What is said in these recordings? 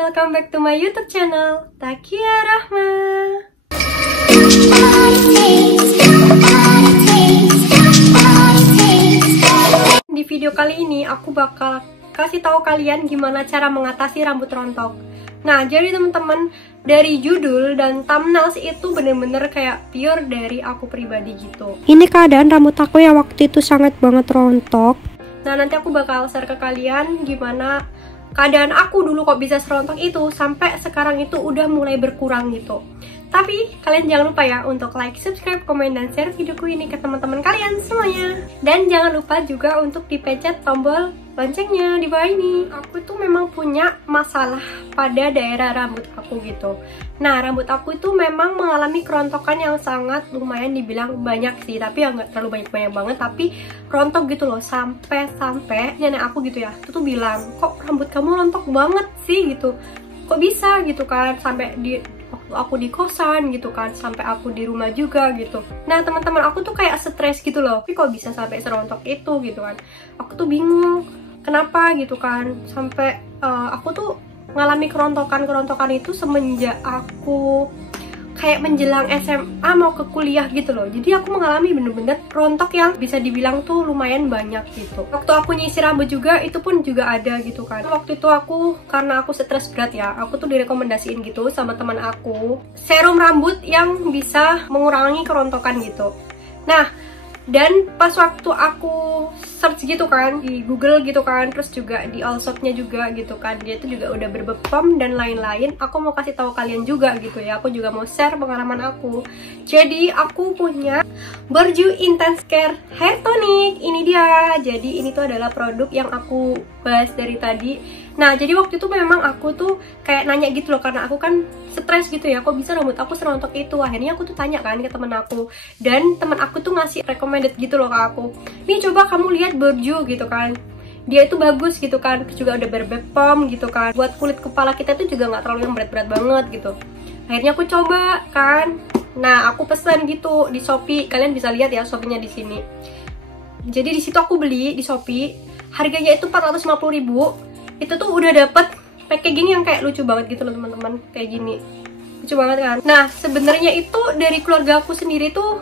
Welcome back to my YouTube channel, Takia Rahma. Di video kali ini aku bakal kasih tahu kalian gimana cara mengatasi rambut rontok. Nah, jadi teman-teman, dari judul dan thumbnails itu bener-bener kayak pure dari aku pribadi gitu. Ini keadaan rambut aku yang waktu itu sangat banget rontok. Nah, nanti aku bakal share ke kalian gimana keadaan aku dulu kok bisa serontok itu sampai sekarang itu udah mulai berkurang gitu. Tapi kalian jangan lupa ya untuk like, subscribe, komen, dan share videoku ini ke teman-teman kalian semuanya. Dan jangan lupa juga untuk dipencet tombol loncengnya di bawah ini. Aku tuh memang punya masalah pada daerah rambut aku gitu. Nah, rambut aku itu memang mengalami kerontokan yang sangat lumayan dibilang banyak sih. Tapi ya nggak terlalu banyak-banyak banget, tapi rontok gitu loh. Sampai nenek aku gitu ya, itu tuh bilang, kok rambut kamu rontok banget sih gitu. Kok bisa gitu kan, sampai waktu aku di kosan gitu kan, sampai aku di rumah juga gitu. Nah, teman-teman, aku tuh kayak stres gitu loh. Tapi kok bisa sampai serontok itu gitu kan. Aku tuh bingung kenapa gitu kan. Sampai aku tuh ngalami kerontokan itu semenjak aku kayak menjelang SMA mau ke kuliah gitu loh. Jadi aku mengalami bener-bener rontok yang bisa dibilang tuh lumayan banyak gitu. Waktu aku nyisir rambut juga, itu pun juga ada gitu kan. Waktu itu aku, karena aku stres berat ya, aku tuh direkomendasiin gitu sama teman aku serum rambut yang bisa mengurangi kerontokan gitu. Nah, dan pas waktu aku search gitu kan di Google gitu kan, terus juga di Allshop-nya juga gitu kan, dia itu juga udah berbepom dan lain-lain. Aku mau kasih tahu kalian juga gitu ya, aku juga mau share pengalaman aku. Jadi aku punya Borju Intense Care Hair Tonic, ini dia. Jadi ini tuh adalah produk yang aku bahas dari tadi. Nah, jadi waktu itu memang aku tuh kayak nanya gitu loh, karena aku kan stres gitu ya, kok bisa rambut aku serontok itu. Akhirnya aku tuh tanya kan ke temen aku, dan temen aku tuh ngasih recommended gitu loh ke aku, nih coba kamu lihat Borju gitu kan, dia itu bagus gitu kan, juga udah berbepom gitu kan, buat kulit kepala kita tuh juga nggak terlalu yang berat-berat banget gitu. Akhirnya aku coba kan. Nah, aku pesan gitu di Shopee, kalian bisa lihat ya Shopee-nya di sini. Jadi di situ aku beli di Shopee, harganya itu 450.000. Itu tuh udah dapet packaging yang kayak lucu banget gitu loh teman-teman, kayak gini, lucu banget kan. Nah, sebenarnya itu dari keluarga aku sendiri tuh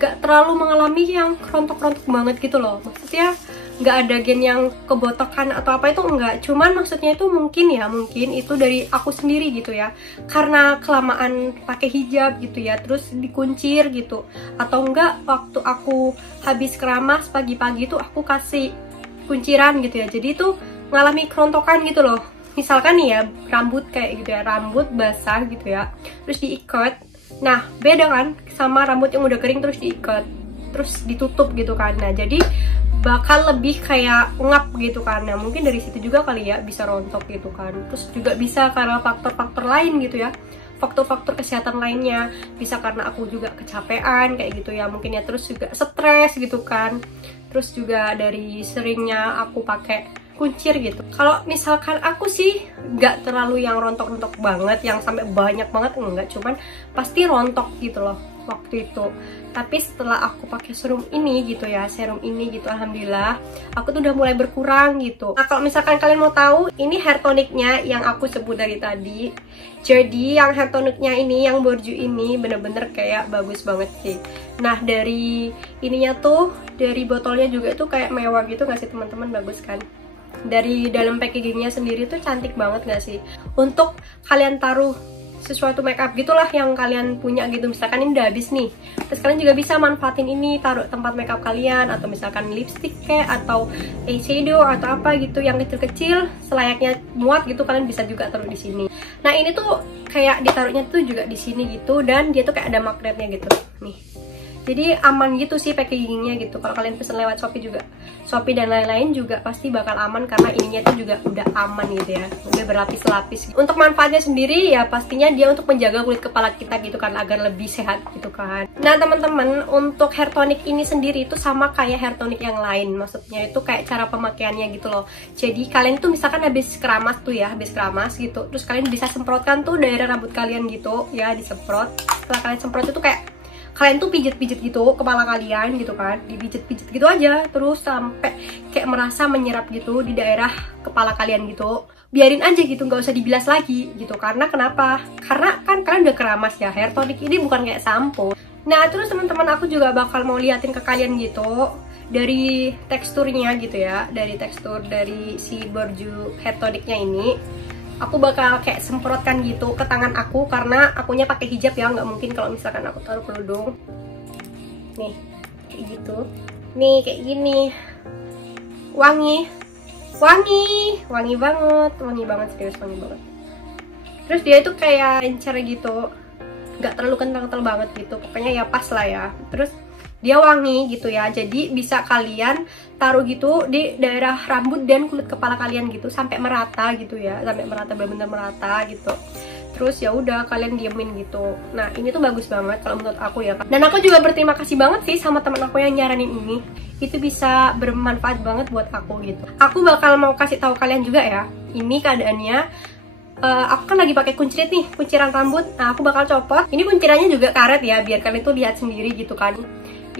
gak terlalu mengalami yang rontok-rontok banget gitu loh. Maksudnya gak ada gen yang kebotokan atau apa, itu enggak. Cuman maksudnya itu mungkin itu dari aku sendiri gitu ya, karena kelamaan pakai hijab gitu ya, terus dikuncir gitu, atau enggak waktu aku habis keramas pagi-pagi tuh aku kasih kunciran gitu ya, jadi tuh ngalami kerontokan gitu loh. Misalkan nih ya, rambut kayak gitu ya, rambut basah gitu ya, terus diikat. Nah, beda kan sama rambut yang udah kering terus diikat, terus ditutup gitu kan. Nah, jadi bakal lebih kayak ngap gitu kan. Nah, mungkin dari situ juga kali ya bisa rontok gitu kan. Terus juga bisa karena faktor-faktor lain gitu ya, faktor-faktor kesehatan lainnya. Bisa karena aku juga kecapean kayak gitu ya, mungkin ya, terus juga stres gitu kan. Terus juga dari seringnya aku pakai kuncir gitu. Kalau misalkan aku sih nggak terlalu yang rontok-rontok banget, yang sampai banyak banget enggak, cuman pasti rontok gitu loh waktu itu. Tapi setelah aku pakai serum ini gitu ya, serum ini gitu, alhamdulillah aku tuh udah mulai berkurang gitu. Nah, kalau misalkan kalian mau tahu, ini hair tonicnya yang aku sebut dari tadi. Jadi yang hair tonicnya ini, yang Borju ini bener-bener kayak bagus banget sih. Nah, dari ininya tuh, dari botolnya juga tuh kayak mewah gitu nggak sih teman-teman, bagus kan? Dari dalam packagingnya sendiri tuh cantik banget gak sih? Untuk kalian taruh sesuatu makeup gitulah yang kalian punya gitu. Misalkan ini udah habis nih, terus kalian juga bisa manfaatin ini, taruh tempat makeup kalian, atau misalkan lipstick kayak, atau eyeshadow atau apa gitu yang kecil-kecil selayaknya muat gitu, kalian bisa juga taruh di sini. Nah, ini tuh kayak ditaruhnya tuh juga di sini gitu, dan dia tuh kayak ada magnetnya gitu nih. Jadi aman gitu sih packagingnya gitu. Kalau kalian pesen lewat Shopee juga, Shopee dan lain-lain juga pasti bakal aman, karena ininya tuh juga udah aman gitu ya, udah berlapis-lapis. Untuk manfaatnya sendiri ya pastinya dia untuk menjaga kulit kepala kita gitu kan, agar lebih sehat gitu kan. Nah, teman-teman, untuk hair tonic ini sendiri itu sama kayak hair tonic yang lain. Maksudnya itu kayak cara pemakaiannya gitu loh. Jadi kalian tuh misalkan habis keramas tuh ya, habis keramas gitu, terus kalian bisa semprotkan tuh daerah rambut kalian gitu ya, disemprot. Setelah kalian semprot itu kayak kalian tuh pijet-pijet gitu kepala kalian gitu kan, dipijet-pijet gitu aja terus sampai kayak merasa menyerap gitu di daerah kepala kalian gitu. biarin aja gitu, nggak usah dibilas lagi gitu. Karena kenapa? Karena kan kalian udah keramas ya, hair tonic ini bukan kayak sampo. Nah terus teman-teman, aku juga bakal mau liatin ke kalian gitu dari teksturnya gitu ya, dari tekstur dari si Bourjois hair tonicnya ini. Aku bakal kayak semprotkan gitu ke tangan aku, karena akunya pakai hijab ya, nggak mungkin kalau misalkan aku taruh kerudung. Nih kayak gitu, nih kayak gini, wangi banget, serius wangi banget. Terus dia itu kayak encer gitu, nggak terlalu kental-kental banget gitu, pokoknya ya pas lah ya. Terus dia wangi gitu ya, jadi bisa kalian taruh gitu di daerah rambut dan kulit kepala kalian gitu sampai merata gitu ya, sampai merata, benar-benar merata gitu. Terus ya udah kalian diemin gitu. Nah ini tuh bagus banget kalau menurut aku ya. Dan aku juga berterima kasih banget sih sama teman aku yang nyaranin ini. Itu bisa bermanfaat banget buat aku gitu. Aku bakal mau kasih tahu kalian juga ya. Ini keadaannya, aku kan lagi pakai kunciran nih, kunciran rambut. Nah aku bakal copot. Ini kuncirannya juga karet ya, biar kalian tuh lihat sendiri gitu kan.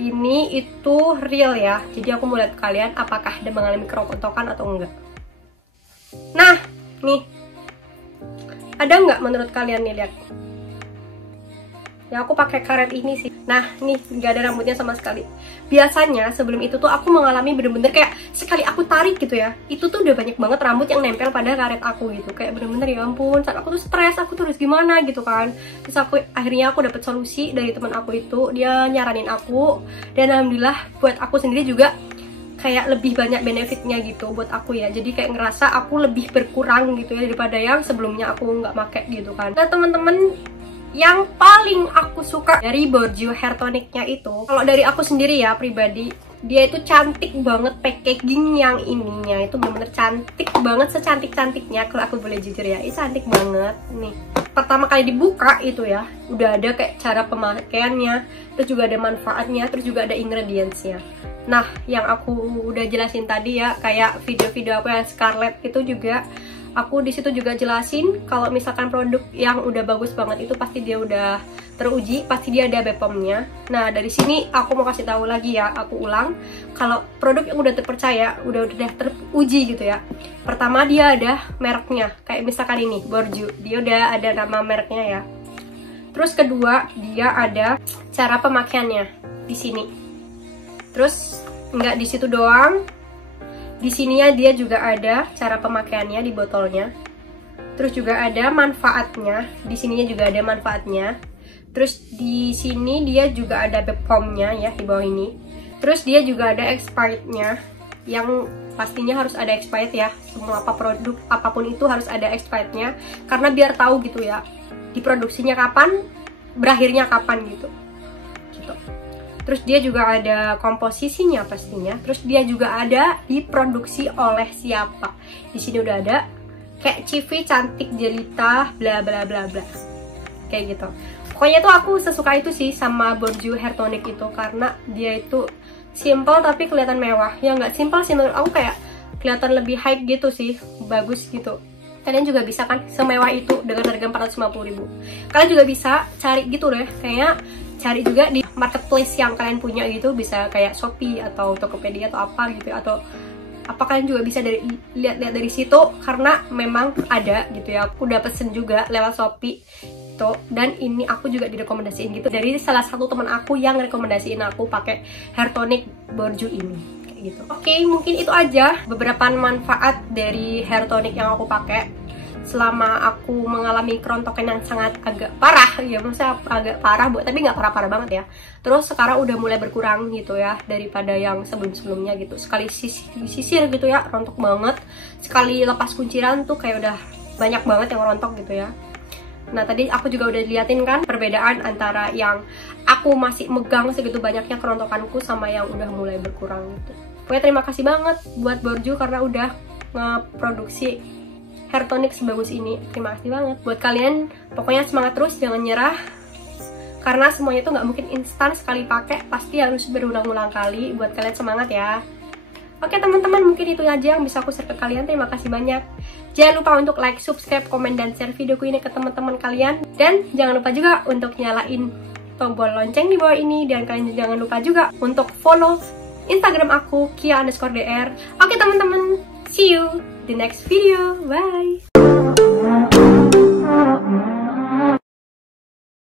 Ini itu real ya. Jadi aku mau lihat kalian apakah ada mengalami kerontokan atau enggak. Nah nih, ada nggak menurut kalian nih, lihat ya, aku pakai karet ini sih. Nah nih nggak ada rambutnya sama sekali. Biasanya sebelum itu tuh aku mengalami bener-bener kayak sekali aku tarik gitu ya, itu tuh udah banyak banget rambut yang nempel pada karet aku gitu. Kayak bener-bener ya ampun, saat aku tuh stres, aku tuh harus gimana gitu kan. Terus akhirnya aku dapet solusi dari teman aku itu, dia nyaranin aku, dan alhamdulillah buat aku sendiri juga kayak lebih banyak benefitnya gitu buat aku ya. Jadi kayak ngerasa aku lebih berkurang gitu ya daripada yang sebelumnya aku nggak pakai gitu kan. Nah teman-teman, yang paling aku suka dari Bourjois hair tonicnya itu, kalau dari aku sendiri ya pribadi, dia itu cantik banget. Packaging yang ininya itu bener-bener cantik banget, secantik-cantiknya kalau aku boleh jujur ya. Ini cantik banget nih. Pertama kali dibuka itu ya, udah ada kayak cara pemakaiannya, terus juga ada manfaatnya, terus juga ada ingredientsnya. Nah yang aku udah jelasin tadi ya, kayak video-video aku yang Scarlett itu juga aku di situ juga jelasin kalau misalkan produk yang udah bagus banget itu pasti dia udah teruji, pasti dia ada BPOM-nya. Nah dari sini aku mau kasih tahu lagi ya, aku ulang, kalau produk yang udah terpercaya, udah teruji gitu ya. Pertama dia ada mereknya, kayak misalkan ini Bourjois, dia udah ada nama mereknya ya. Terus kedua dia ada cara pemakaiannya di sini. Terus nggak di situ doang, di sininya dia juga ada cara pemakaiannya di botolnya. Terus juga ada manfaatnya, di sininya juga ada manfaatnya. Terus di sini dia juga ada BPOM-nya ya di bawah ini. Terus dia juga ada expired-nya, yang pastinya harus ada expired ya. Semua produk apapun itu harus ada expired-nya, karena biar tahu gitu ya diproduksinya kapan, berakhirnya kapan gitu. Terus dia juga ada komposisinya pastinya. Terus dia juga ada diproduksi oleh siapa. Di sini udah ada kayak CV cantik jelita bla bla bla bla. Kayak gitu. Pokoknya tuh aku sesuka itu sih sama Bourjois hair tonic itu, karena dia itu simple tapi kelihatan mewah. Ya nggak simple sih menurut aku, kayak kelihatan lebih high gitu sih, bagus gitu. Kalian juga bisa kan semewah itu dengan harga 450.000. Kalian juga bisa cari gitu deh, kayak cari juga di marketplace yang kalian punya gitu, bisa kayak Shopee atau Tokopedia atau apa gitu, atau apa, kalian juga bisa lihat-lihat dari situ, karena memang ada gitu ya. Aku udah pesen juga lewat Shopee itu, dan ini aku juga direkomendasiin gitu dari salah satu teman aku yang rekomendasiin aku pakai hair tonic Bourjois ini kayak gitu. Oke, mungkin itu aja beberapa manfaat dari hair tonic yang aku pakai selama aku mengalami kerontokan yang sangat agak parah ya, maksudnya agak parah tapi nggak parah-parah banget ya. Terus sekarang udah mulai berkurang gitu ya daripada yang sebelum-sebelumnya gitu. Sekali sisir gitu ya rontok banget, sekali lepas kunciran tuh kayak udah banyak banget yang rontok gitu ya. Nah tadi aku juga udah liatin kan perbedaan antara yang aku masih megang segitu banyaknya kerontokanku sama yang udah mulai berkurang gitu. Pokoknya terima kasih banget buat Bourjois karena udah ngeproduksi hair tonic sebagus ini. Terima kasih banget buat kalian. Pokoknya semangat terus, jangan nyerah, karena semuanya tuh nggak mungkin instan sekali pakai, pasti harus berulang-ulang kali. Buat kalian semangat ya. Oke teman-teman, mungkin itu aja yang bisa aku share ke kalian. Terima kasih banyak. Jangan lupa untuk like, subscribe, komen, dan share videoku ini ke teman-teman kalian. Dan jangan lupa juga untuk nyalain tombol lonceng di bawah ini. Dan kalian jangan lupa juga untuk follow Instagram aku, Kia_dr. Oke teman-teman, see you. the next video. Bye!